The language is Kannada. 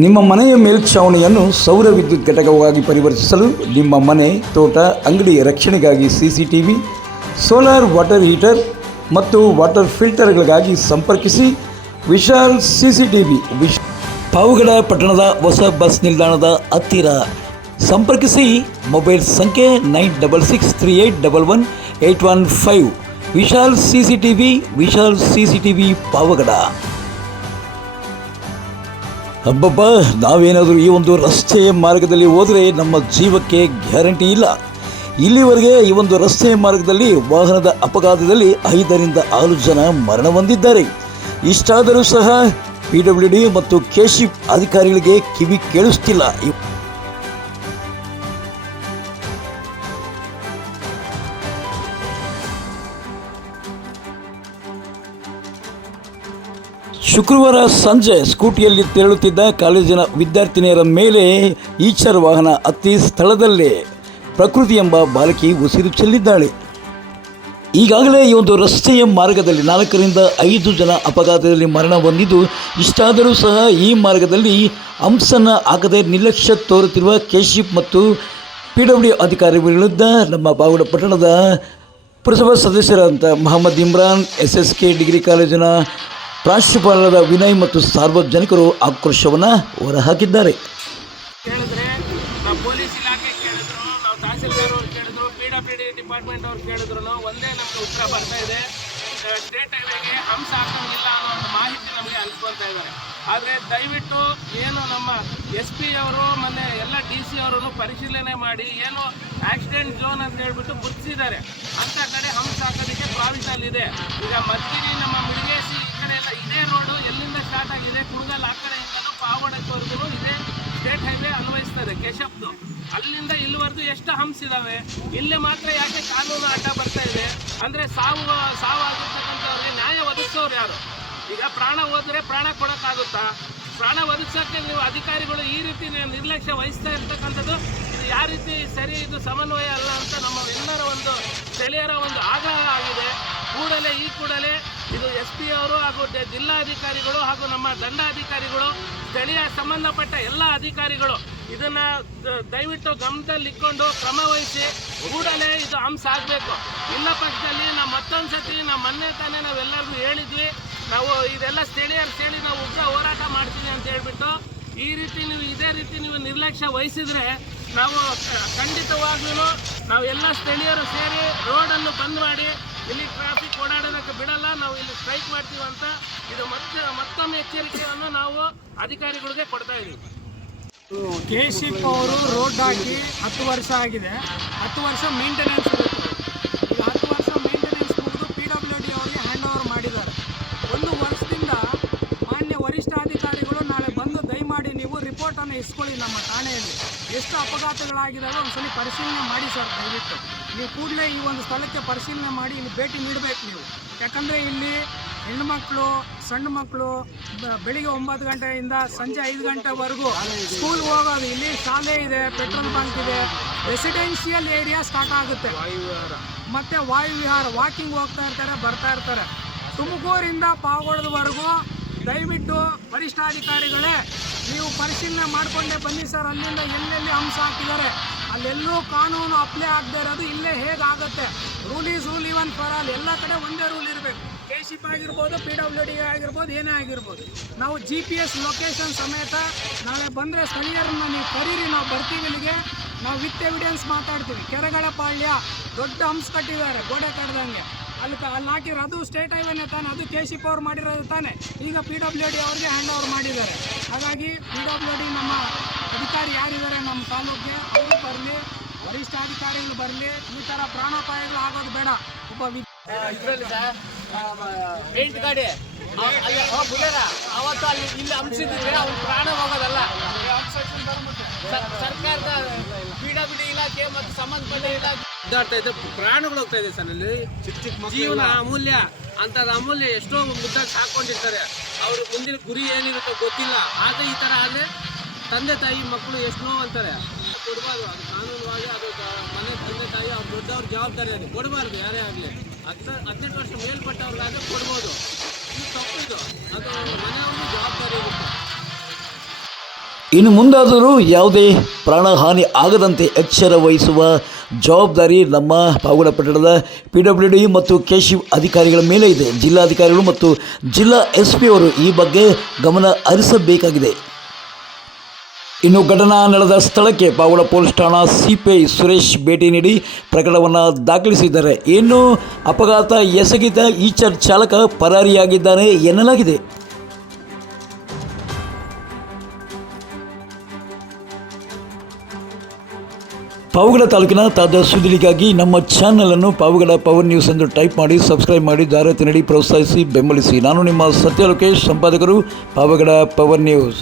ನಿಮ್ಮ ಮನೆಯ ಮೇಲ್ಛಾವಣಿಯನ್ನು ಸೌರ ವಿದ್ಯುತ್ ಘಟಕವಾಗಿ ಪರಿವರ್ತಿಸಲು ನಿಮ್ಮ ಮನೆ, ತೋಟ, ಅಂಗಡಿ ರಕ್ಷಣೆಗಾಗಿ ಸಿಸಿಟಿವಿ ಸೋಲಾರ್ ವಾಟರ್ ಹೀಟರ್ ಮತ್ತು ವಾಟರ್ ಫಿಲ್ಟರ್ಗಳಿಗಾಗಿ ಸಂಪರ್ಕಿಸಿ ವಿಶಾಲ್ ಸಿಸಿಟಿವಿ ವಿಶ್ ಪಾವಗಡ ಪಟ್ಟಣದ ಹೊಸ ಬಸ್ ನಿಲ್ದಾಣದ ಹತ್ತಿರ ಸಂಪರ್ಕಿಸಿ ಮೊಬೈಲ್ ಸಂಖ್ಯೆ nine double six three eight double one eight one five. Vishal C C T V, Vishal C C T V Pavagada. ಹಬ್ಬಬ್ಬ ನಾವೇನಾದರೂ ಈ ಒಂದು ರಸ್ತೆಯ ಮಾರ್ಗದಲ್ಲಿ ಹೋದರೆ ನಮ್ಮ ಜೀವಕ್ಕೆ ಗ್ಯಾರಂಟಿ ಇಲ್ಲ. ಇಲ್ಲಿವರೆಗೆ ಈ ಒಂದು ರಸ್ತೆಯ ಮಾರ್ಗದಲ್ಲಿ ವಾಹನದ ಅಪಘಾತದಲ್ಲಿ ಐದರಿಂದ ಆರು ಜನ ಮರಣ ಹೊಂದಿದ್ದಾರೆ. ಇಷ್ಟಾದರೂ ಸಹ ಪಿ ಡಬ್ಲ್ಯೂ ಡಿ ಮತ್ತು ಕೆಶಿಪ್ ಅಧಿಕಾರಿಗಳಿಗೆ ಕಿವಿ ಕೇಳಿಸ್ತಿಲ್ಲ. ಶುಕ್ರವಾರ ಸಂಜೆ ಸ್ಕೂಟಿಯಲ್ಲಿ ತೆರಳುತ್ತಿದ್ದ ಕಾಲೇಜಿನ ವಿದ್ಯಾರ್ಥಿನಿಯರ ಮೇಲೆ ಈಚರ್ ವಾಹನ ಹತ್ತಿ ಸ್ಥಳದಲ್ಲೇ ಪ್ರಕೃತಿ ಎಂಬ ಬಾಲಕಿ ಉಸಿರು ಚೆಲ್ಲಿದ್ದಾಳೆ. ಈಗಾಗಲೇ ಈ ಒಂದು ರಸ್ತೆಯ ಮಾರ್ಗದಲ್ಲಿ ನಾಲ್ಕರಿಂದ ಐದು ಜನ ಅಪಘಾತದಲ್ಲಿ ಮರಣ ಹೊಂದಿದ್ದು, ಇಷ್ಟಾದರೂ ಸಹ ಈ ಮಾರ್ಗದಲ್ಲಿ ಹಂಸನ ಆಗದೆ ನಿರ್ಲಕ್ಷ್ಯ ತೋರುತ್ತಿರುವ ಕೆಶಿಪ್ ಮತ್ತು ಪಿ ಡಬ್ಲ್ಯೂ ಅಧಿಕಾರಿ ನಮ್ಮ ಬಾಗುಡ ಪಟ್ಟಣದ ಪುರಸಭಾ ಸದಸ್ಯರಾದಂಥ Mohammed Imran S S K degree ಕಾಲೇಜಿನ ಪ್ರಾಂಶುಪಾಲರಾದ ವಿನಯ್ ಮತ್ತು ಸಾರ್ವಜನಿಕರು ಆಕ್ರೋಶವನ್ನು ಹೊರಹಾಕಿದ್ದಾರೆ. ಕೇಳಿದ್ರೆ ನಾವು ಪೊಲೀಸ್ ಇಲಾಖೆ ಕೇಳಿದ್ರು, ನಾವು ತಹಸೀಲ್ದಾರ್ ಅವ್ರು ಕೇಳಿದ್ರು, ಪಿ ಡಬ್ಲ್ಯೂ ಡಿ ಡಿಪಾರ್ಟ್ಮೆಂಟ್ ಅವ್ರು ಕೇಳಿದ್ರು ಒಂದೇ ನಮಗೆ ಉತ್ತರ ಬರ್ತಾ ಇದೆ. ಸ್ಟೇಟ್ ಹೈವೇಗೆ ಹಂಸ ಹಾಕಂಗಿಲ್ಲ ಅನ್ನೋ ಒಂದು ಮಾಹಿತಿ ನಮಗೆ ಹಂಚ್ಕೊಳ್ತಾ ಇದ್ದಾರೆ ಆದರೆ ದಯವಿಟ್ಟು ಏನು ನಮ್ಮ ಎಸ್ ಪಿ ಅವರು ಮೊನ್ನೆ ಎಲ್ಲ ಡಿ ಸಿ ಅವರು ಪರಿಶೀಲನೆ ಮಾಡಿ, ಏನು ಆಕ್ಸಿಡೆಂಟ್ ಝೋನ್ ಅಂತ ಹೇಳ್ಬಿಟ್ಟು ಗುರುತಿಸಿದ್ದಾರೆ ಅಂಥ ಕಡೆ ಹಂಸ ಹಾಕೋದಕ್ಕೆ ಪ್ರಾವಿಷನ್ ಈಗ ಮತ್ತೀನಿ ನಮ್ಮ ಇದೇ ರೋಡು ಎಲ್ಲಿಂದ ಸ್ಟಾರ್ಟ್ ಆಗಿದೆ, ಕುಣಗಲ್ ಆ ಕಡೆಯಿಂದಲೂ ಪಾವಡಕ್ಕವರೆಗೂ ಇದೇ ಸ್ಟೇಟ್ ಹೈವೇ ಅನ್ವಯಿಸ್ತದೆ ಕೆಶಪ್ದು ಅಲ್ಲಿಂದ ಇಲ್ಲಿವರೆಗೂ ಎಷ್ಟು ಹಂಪ್ಸ್ ಇದ್ದಾವೆ ಇಲ್ಲಿ ಮಾತ್ರ ಯಾಕೆ ಕಾನೂನು ಅಡ್ಡ ಬರ್ತಾ ಇದೆ? ಅಂದರೆ ಸಾವು, ಸಾವಾಗಿರ್ತಕ್ಕಂಥವ್ರಿಗೆ ನ್ಯಾಯ ಒದಗಿಸೋರು ಯಾರು? ಈಗ ಪ್ರಾಣ ಹೋದರೆ ಪ್ರಾಣ ಕೊಡೋಕ್ಕಾಗುತ್ತಾ? ಪ್ರಾಣ ಒದಗಿಸೋಕ್ಕೆ ನೀವು ಅಧಿಕಾರಿಗಳು ಈ ರೀತಿ ನಿರ್ಲಕ್ಷ್ಯ ವಹಿಸ್ತಾ ಇರ್ತಕ್ಕಂಥದ್ದು, ಇದು ಯಾವ ರೀತಿ ಸರಿ, ಇದು ಸಮನ್ವಯ ಅಲ್ಲ ಅಂತ ನಮ್ಮ ಎಲ್ಲರ ಒಂದು ಸ್ಥಳೀಯರ ಒಂದು ಆಗ್ರಹ ಆಗಿದೆ. ಕೂಡಲೇ, ಈ ಕೂಡಲೇ ಇದು ಎಸ್ ಪಿ ಅವರು ಹಾಗೂ ಜಿಲ್ಲಾಧಿಕಾರಿಗಳು ಹಾಗೂ ನಮ್ಮ ದಂಡಾಧಿಕಾರಿಗಳು, ಸ್ಥಳೀಯ ಸಂಬಂಧಪಟ್ಟ ಎಲ್ಲ ಅಧಿಕಾರಿಗಳು ಇದನ್ನ ದಯವಿಟ್ಟು ಗಮನದಲ್ಲಿಟ್ಕೊಂಡು ಕ್ರಮ ವಹಿಸಿ ಕೂಡಲೇ ಇದು ಅಂಶ ಆಗಬೇಕು. ಇಲ್ಲ ಪಕ್ಷದಲ್ಲಿ ನಾವು ಮತ್ತೊಂದು ಸತಿ ನಾವು ಮೊನ್ನೆ ತಾನೇ ನಾವೆಲ್ಲರಿಗೂ ಹೇಳಿದ್ವಿ, ನಾವು ಇದೆಲ್ಲ ಸ್ಥಳೀಯರು ಸೇರಿ ನಾವು ಉಗ್ರ ಹೋರಾಟ ಮಾಡ್ತೀವಿ ಅಂತ ಹೇಳ್ಬಿಟ್ಟು ಈ ರೀತಿ ನೀವು ಇದೇ ರೀತಿ ನೀವು ನಿರ್ಲಕ್ಷ್ಯ ವಹಿಸಿದ್ರೆ ನಾವು ಖಂಡಿತವಾಗ್ಲೂ ನಾವು ಎಲ್ಲ ಸ್ಥಳೀಯರು ಸೇರಿ ರೋಡನ್ನು ಬಂದ್ ಮಾಡಿ ಇಲ್ಲಿ ಟ್ರಾಫಿಕ್ ಓಡಾಡೋದಕ್ಕೆ ಬಿಡಲ್ಲ, ನಾವು ಇಲ್ಲಿ ಸ್ಟ್ರೈಕ್ ಮಾಡ್ತೀವಿ ಅಂತ ಇದು ಮತ್ತೆ ಮತ್ತೊಮ್ಮೆ ಎಚ್ಚರಿಕೆಯನ್ನು ನಾವು ಅಧಿಕಾರಿಗಳಿಗೆ ಕೊಡ್ತಾ ಇದ್ದೀವಿ ಕೆ ಸಿ ಅವರು ರೋಡ್ ಹಾಕಿ ಹತ್ತು ವರ್ಷ ಆಗಿದೆ. ಹತ್ತು ವರ್ಷ ಮೇಂಟೆನೆನ್ಸ್ ಇರುತ್ತೆ ಈಗ ಹತ್ತು ವರ್ಷ ಮೇಂಟೆನೆನ್ಸ್ ಮುಗಿದು ಪಿ ಡಬ್ಲ್ಯೂ ಡಿ ಅವರಿಗೆ ಹ್ಯಾಂಡ್ ಓವರ್ ಮಾಡಿದ್ದಾರೆ. ಒಂದು ವರ್ಷದಿಂದ ಮಾನ್ಯ ವರಿಷ್ಠಾಧಿಕಾರಿಗಳು ನೀವು ರಿಪೋರ್ಟನ್ನು ಇಸ್ಕೊಳ್ಳಿ ನಮ್ಮ ಠಾಣೆಯಲ್ಲಿ. ಎಷ್ಟು ಅಪಘಾತಗಳಾಗಿದ್ದಾವೆ ಒಂದ್ಸಲಿ ಪರಿಶೀಲನೆ ಮಾಡಿ ಸರ್, ದಯವಿಟ್ಟು. ನೀವು ಕೂಡಲೇ ಈ ಒಂದು ಸ್ಥಳಕ್ಕೆ ಪರಿಶೀಲನೆ ಮಾಡಿ, ಇಲ್ಲಿ ಭೇಟಿ ನೀಡಬೇಕು ನೀವು. ಯಾಕಂದರೆ ಇಲ್ಲಿ ಹೆಣ್ಣುಮಕ್ಕಳು ಸಣ್ಣ ಮಕ್ಕಳು ಬೆಳಿಗ್ಗೆ ಒಂಬತ್ತು ಗಂಟೆಯಿಂದ ಸಂಜೆ ಐದು ಗಂಟೆವರೆಗೂ ಸ್ಕೂಲ್ ಹೋಗೋದು. ಇಲ್ಲಿ ಶಾಲೆ ಇದೆ, ಪೆಟ್ರೋಲ್ ಬಂಕ್ ಇದೆ ರೆಸಿಡೆನ್ಷಿಯಲ್ ಏರಿಯಾ ಸ್ಟಾರ್ಟ್ ಆಗುತ್ತೆ. ಮತ್ತು ವಾಯುವಿಹಾರ ವಾಕಿಂಗ್ ಹೋಗ್ತಾ ಇರ್ತಾರೆ, ಬರ್ತಾ ಇರ್ತಾರೆ. ತುಮಕೂರಿಂದ ಪಾವಗಡದವರೆಗೂ ದಯವಿಟ್ಟು ವರಿಷ್ಠಾಧಿಕಾರಿಗಳೇ ನೀವು ಪರಿಶೀಲನೆ ಮಾಡಿಕೊಂಡೇ ಬನ್ನಿ ಸರ್. ಅಲ್ಲಿಂದ ಎಲ್ಲೆಲ್ಲಿ ಅಂಶ ಹಾಕಿದ್ದಾರೆ, ಅಲ್ಲೆಲ್ಲೂ ಕಾನೂನು ಅಪ್ಲೈ ಆಗದೆ ಇರೋದು ಇಲ್ಲೇ ಹೇಗಾಗುತ್ತೆ? Rule is rule even for all ಎಲ್ಲ ಕಡೆ ಒಂದೇ ರೂಲ್ ಇರಬೇಕು. ಕೆ ಶಿಪ್ ಆಗಿರ್ಬೋದು ಪಿ ಡಬ್ಲ್ಯೂ ಡಿ ಆಗಿರ್ಬೋದು, ಏನೇ ಆಗಿರ್ಬೋದು. ನಾವು ಜಿ ಪಿ ಎಸ್ ಲೊಕೇಶನ್ ಸಮೇತ ನಾಳೆ ಬಂದರೆ ಸ್ಥಳೀಯರನ್ನ ನೀವು ಕರೀರಿ. ನಾವು ಬರ್ತೀವಿ ಇಲ್ಲಿಗೆ. ನಾವು ವಿತ್ ಎವಿಡೆನ್ಸ್ ಮಾತಾಡ್ತೀವಿ. ಕೆರೆಗಳ ಪಾಳ್ಯ, ದೊಡ್ಡ ಹಂಸ್ ಕಟ್ಟಿದ್ದಾರೆ, ಗೋಡೆ ಕಡ್ದಂಗೆ. ಅಲ್ಲಿ ಅಲ್ಲಿ ಹಾಕಿರೋ ಅದು ಸ್ಟೇಟ್ ಹೈವೇನೇ ತಾನೆ ಅದು ಕೆ ಶಿಪ್ ಅವ್ರು ಮಾಡಿರೋದು ತಾನೆ. ಈಗ ಪಿ ಡಬ್ಲ್ಯೂ ಡಿ ಅವ್ರಿಗೆ ಹ್ಯಾಂಡ್ ಓವರ್ ಮಾಡಿದ್ದಾರೆ. ಹಾಗಾಗಿ ಪಿ ಡಬ್ಲ್ಯೂ ಡಿ ನಮ್ಮ ಅಧಿಕಾರಿ ಯಾರಿದ್ದಾರೆ ನಮ್ಮ ತಾಲೂಕಿಗೆ ಅವರು ಬರಲಿ ವರಿಷ್ಠ ಅಧಿಕಾರಿಗಳು ಬರಲಿ ಈ ಥರ ಪ್ರಾಣಾಪಾಯಗಳು ಆಗೋದು ಬೇಡ. ಒಬ್ಬ ಪೇಂಟ್ ಗಾಡಿ. ಅವತ್ತು ಅಲ್ಲಿ ಇಲ್ಲಿ ಹಂಸಿದ್ರೆ ಅವ್ನು ಪ್ರಾಣ ಹೋಗೋದಲ್ಲ. ಸರ್- ಸರ್ಕಾರದ ಪಿ ಡಬ್ಲ್ಯೂ ಡಿ ಇಲಾಖೆ ಮತ್ತು ಸಂಬಂಧಪಟ್ಟ ಇಲಾಖೆ ಇದಾಗ್ತಾ ಇದೆ ಪ್ರಾಣಗಳು ಹೋಗ್ತಾ ಇದೆ ಸರ್ ಅಲ್ಲಿ. ಜೀವನ ಅಮೂಲ್ಯ ಅಂತದ ಅಮೂಲ್ಯ ಎಷ್ಟೋ ಮುದ್ದಾಗಿ ಸಾಕೊಂಡಿರ್ತಾರೆ. ಅವ್ರ ಮುಂದಿನ ಗುರಿ ಏನಿರುತ್ತೋ ಗೊತ್ತಿಲ್ಲ. ಆದ್ರೆ ಈ ತರ ಆದ್ರೆ ತಂದೆ ತಾಯಿ ಮಕ್ಕಳು ಎಷ್ಟು ನೋವು ಅಂತಾರೆ. ಕೊಡಬಾರ್ದು, ಅದು ಕಾನೂನುವಾಗಿ, ಅದು ಮನೆ ತಂದೆ ತಾಯಿ, ಅವ್ರು ದೊಡ್ಡವ್ರ ಜವಾಬ್ದಾರಿ ಅದು. ಕೊಡಬಾರ್ದು, ಯಾರೇ ಆಗಲಿ. ಹತ್ತು, ಹದಿನೆಂಟು ವರ್ಷ ಮೇಲ್ಪಟ್ಟವ್ರಿಗಾದ್ರೆ ಕೊಡ್ಬೋದು. ಇದು ತಪ್ಪು ಇದು. ಅದು ಮನೆಯವ್ರಿಗೂ ಜವಾಬ್ದಾರಿ ಇರುತ್ತೆ. ಇನ್ನು ಮುಂದಾದರೂ ಯಾವುದೇ ಪ್ರಾಣಹಾನಿ ಆಗದಂತೆ ಎಚ್ಚರ ವಹಿಸುವ ಜವಾಬ್ದಾರಿ ನಮ್ಮ ಪಾವಗಡ ಪಟ್ಟಣದ ಪಿ ಡಬ್ಲ್ಯೂ ಡಿ ಮತ್ತು ಕೆಶಿವ್ ಅಧಿಕಾರಿಗಳ ಮೇಲೆ ಇದೆ. ಜಿಲ್ಲಾಧಿಕಾರಿಗಳು ಮತ್ತು ಜಿಲ್ಲಾ ಎಸ್ ಪಿ ಅವರು ಈ ಬಗ್ಗೆ ಗಮನ ಹರಿಸಬೇಕಾಗಿದೆ. ಇನ್ನು ಘಟನಾ ನಡೆದ ಸ್ಥಳಕ್ಕೆ ಪಾವಗಡ ಪೊಲೀಸ್ ಠಾಣಾ ಸಿಪಿಐ ಸುರೇಶ್ ಭೇಟಿ ನೀಡಿ ಪ್ರಕರಣವನ್ನು ದಾಖಲಿಸಿದ್ದಾರೆ. ಇನ್ನು ಅಪಘಾತ ಎಸಗಿದ ಈಚರ್ ಚಾಲಕ ಪರಾರಿಯಾಗಿದ್ದಾನೆ ಎನ್ನಲಾಗಿದೆ. ಪಾವಗಡ ತಾಲೂಕಿನ ತಾಜಾ ಸುದ್ದಿಗಾಗಿ ನಮ್ಮ ಚಾನಲನ್ನು ಪಾವಗಡ ಪವರ್ ನ್ಯೂಸ್ ಎಂದು ಟೈಪ್ ಮಾಡಿ ಸಬ್ಸ್ಕ್ರೈಬ್ ಮಾಡಿ ಜಾಹೀರಾತು ನೀಡಿ ಪ್ರೋತ್ಸಾಹಿಸಿ, ಬೆಂಬಲಿಸಿ. ನಾನು ನಿಮ್ಮ ಸತ್ಯ ಲೋಕೇಶ್ ಸಂಪಾದಕರು ಪಾವಗಡ ಪವರ್ ನ್ಯೂಸ್